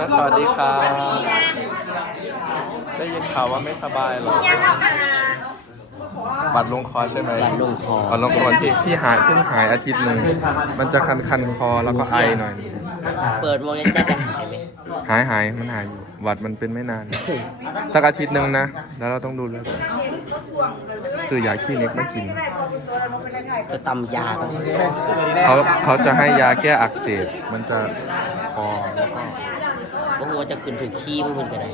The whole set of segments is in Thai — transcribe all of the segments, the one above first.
นะสวัสดีครับ ได้ยินข่าวว่าไม่สบายเหรอ บัตรลงคอใช่ไหมบัตรลงคอบัตรลงคอที่ที่หายเพิ่งหายอาทิตย์หนึ่ง มันจะคันคันๆคอแล้วก็ไอหน่อย เปิดวงยังได้แต่หายไหมหายหายมันหายอยู่หวัดมันเป็นไม่นาน สักอาทิตย์หนึ่งนะ แล้วเราต้องดูแลตัวซื้อยาคลินิกมากิน จะตำยาต้องเขาเขาจะให้ยาแก้อักเสบมันจะคอแล้วก็ เมื่อว่าจะขึ้นถึงขี้เมื่อวันก็ได้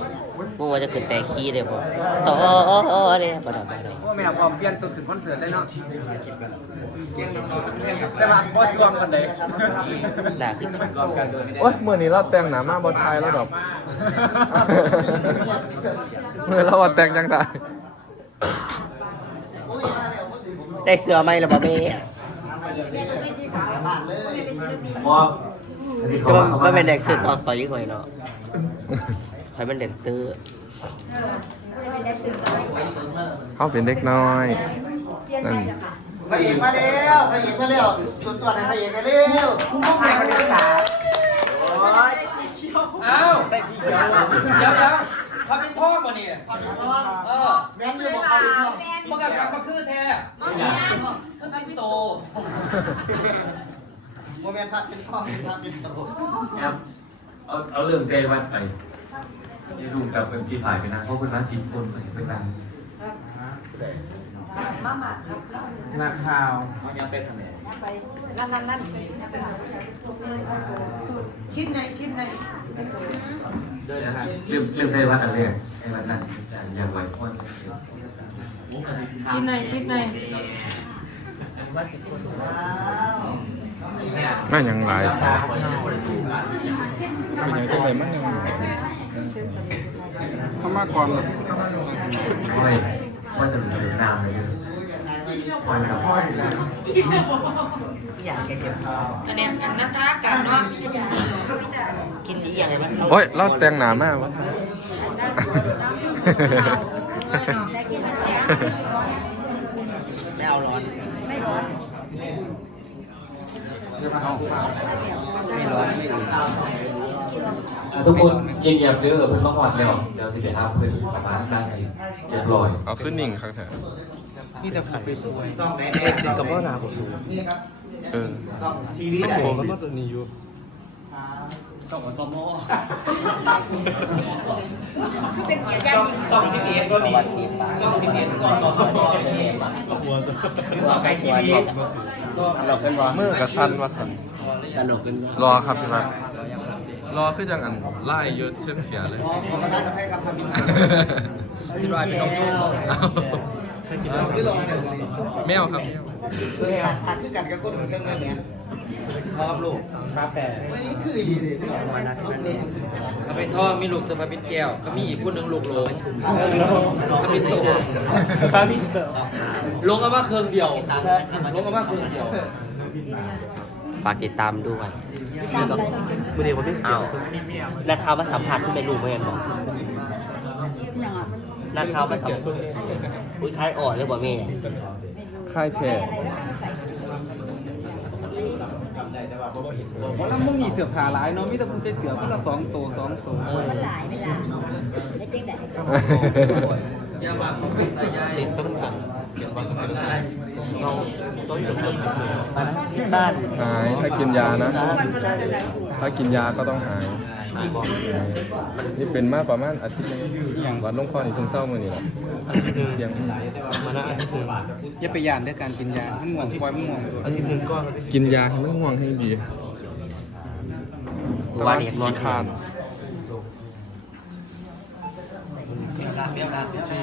เมื่อว่าจะขึ้นแต่ขี้เลยพอต่อเลยประดับอะไรพวกแม่พร้อมเปลี่ยนสุดถึงคอนเสิร์ตได้เนาะแต่ว่าบ่สวมกันเลยด่าขึ้นถึงโอ๊ยเมื่อนี้เราแต่งหนามากบอทายแล้วดอกเมื่อเราว่าแต่งยังไงได้เสือไหมล่ะบ่เบ้ก็มันเป็นเด็กซื้อต่อต่อยิ่งกว่าเนาะ ใครเป็นเด็กซื้อเขาเป็นเด็กน้อยนั่นพระเอกมาแล้วพระเอกมาแล้วสวดๆให้พระเอกมาแล้วคุณพวกแม่คนนี้สาโอ้ยอ้าวเดี๋ยวเดี๋ยวทำเป็นท่อมาเนี่ยเออแม่นอยู่บอกเขาอีกเนาะมันกับกับมาคือแท้คือเป็นโตบ่แม่นพระเป็นพ่อเป็นพระเป็นโตครับ เอาเอาเรื่องเตวัดไปอย่าลุงกับคนพี่ฝ่ายไปนะเพราะคุณมาสิบคนไปเพื่อนกันนักข่าวนั่นนั่นนั่นชิ้นไหนชิ้นไหนลืมลืมเตวัดอันแรกไอ้วัดนั้นอยากไหวพ่นชิ้นไหนชิ้นไหน น่ายังหลายสายเป็นยังไงไปมั่งเขามาก่อนโอ้ยว่าจะไปซื้อน้ำเลยพ่อนกับพ่ออันเนี้ยอันนั้นท้ากันเนาะกินดีอย่างไรบ้างโอ้ยเราแต่งหนามากวะ ไม่เอาร้อน ทุกคนเงียบๆเด้อเพิ่นมาหอดแล้วเดี๋ยวสิไปหาเพิ่นประมาณนั้นเรียบร้อยเอาขึ้นนิ่งครับเถอะกับว่านาผมสูงเออเป็นโควิดสองสิบเอ็ดก็ดีสองสิบเอ็ดสองสองสองสองไก่ทีวีตลกกันบ่มือกับสั้นว่าสั้นตลกกันบ่รอครับพี่รักรอขึ้นยังอันไล่เยอะเช่นเสียเลยผมก็น่าจะให้คำทำบินคิดว่าเป็นน้องส้ม แมวครับ คือขาดคือกันกับคนเหมือนกันเลยเนี่ยพ่อกับลูกคาแฟไม่คือดีเลยถ้าเป็นท่อมีลูกสมบินแก้วก็มีอีกคนหนึ่งลูกหลงถ้าเป็นโตปาบินโตลงเอามาเครื่องเดียวลงเอามาเครื่องเดียวฝากติดตามด้วยมื่อเดียวผมได้เสียงนักข่าวมาสัมผัสที่ไม่รู้เหมือนกันบอกนักข่าวมาสัมผัส อุ้ยคล้ายอ่อนเลยบ่แม่ ค่ายแท้แล้วมึงมีเสือผ่าหลายเนาะมีแต่มึงเป็นเสือคนละสองตัวสองตัวติดต้นกันซองซองอยู่กับสิบเลยที่บ้านหายถ้ากินยานะถ้ากินยาก็ต้องหาย นี่เป็นมากประมาณอาทิตย์หนึงวันลงคอนี่เพิ่งเศร้ามือนี่แหละเที่ยงมานะอาทิตย์หนึ่งอย่าไปยานด้วยการกินยามันง่วงปล่อยมันง่วงอาทิตย์หนึ่งก็กินยาให้มันง่วงให้ดีแต่ว่าว่าเนี่ยที่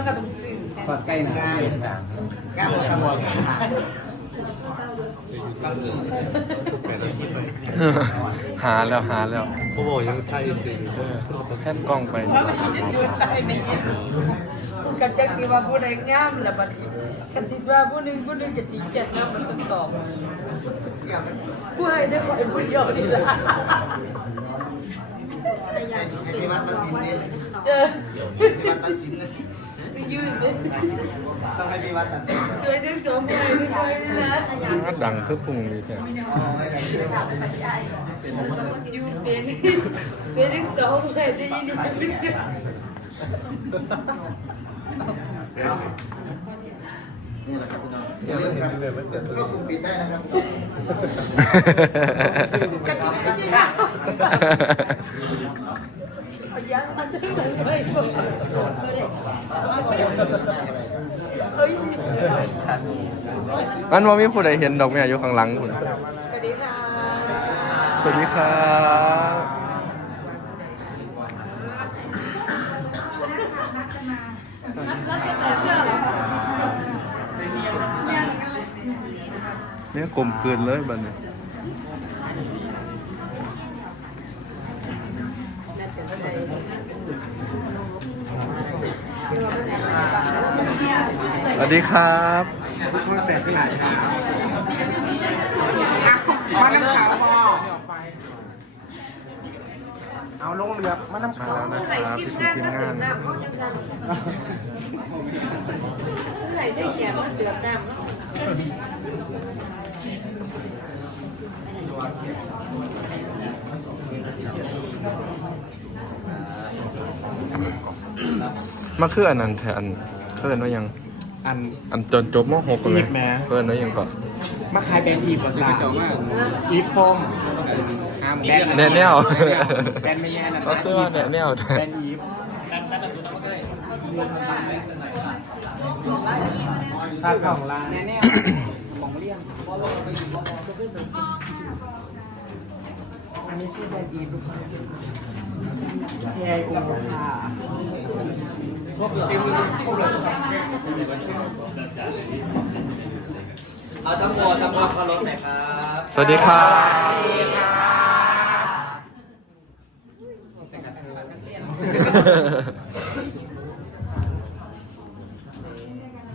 นก็ต้องจืดปอดใกล้นะก้าวทำบ่หาแล้วหาแล้วโอ้โหยังใช่สิแท่นกล้องไปดีกว่าช่วยใส่ไม่เห็นกันจักสิว่าผู้ใดงามล่ะบัดนี้กันสิว่าผู้หนึงผู้หนึงจะจิเจ็บแล้วมันต้องตอบผู้ให้ได้ข่อยผู้เดียวนี่ล่ะ ให้พี่วัดตัดสินเนี่ยเออพี่วัดตัดสินนะไปยืนไปต้องให้พี่วัดตัดสินช่วยดึงโจมผู้ให้ได้ข่อยนี่นะดังคือพุงดีแท้ยูเป็นช่วยดึงโจมผู้ให้ได้ยินดีอย่าลืมครับเข้ากลุ่มปิดได้นะครับกระจุกกระจิกยัง มันถึงเลยเฮ้ยมันว่ามีผู้ใดเห็นดอกแม่อยู่ข้างหลังคุณ สวัสดีค่ะ สวัสดีครับรัดกระแสเสื้อเหรอคะเนี่ยกลมเกินเลยบัดนี้นั่น สวัสดีครับมาน้ำขาวพอเอาลงเรือมาน้ำขาวใส่ทีมพี่งานทีมมาเสือน้ำเขาจังจังใส่ใจแขนมาเสือน้ำเนาะมาคืออันนั้นแทนเพิ่อนว่ายัง อัน อันจนจบม .6 กันเลยอีกแหม เพิ่นว่ายังก่อนมาขายแบรนด์อีฟภาษาอีฟโฟมแบรนด์แน่แนวแบรนด์ไม่แย่นะก็คือว่าแน่แนวแบรนด์อีฟถ้าของร้านแน่แน่ของเลี่ยงอันนี้ชื่อแบรนด์อีฟเฮยองค์ค่ะ เอาทั้งหมดทำความเคารพหน่อยครับสวัสดีครับ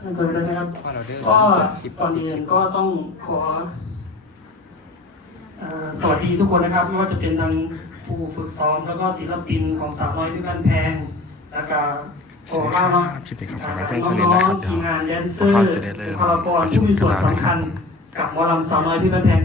นั่นคือนะครับก็ก่อนอื่นก็ต้องขอสวัสดีทุกคนนะครับ ไม่ว่าจะเป็นทางผู้ฝึกซ้อม แล้วก็ศิลปินของสาวน้อยพี่บ้านแพง แล้วก็ ขอข้าวเนาะคลิปนี้ครับฝากไว้เพียงเท่านี้น้นะองครับๆทีมงานแดนซอร์พวกเราจะได้เริ่มบุคลากรผู้มีส่วนสำคัญกับวอลำสาวน้อยพี่บ้านแพง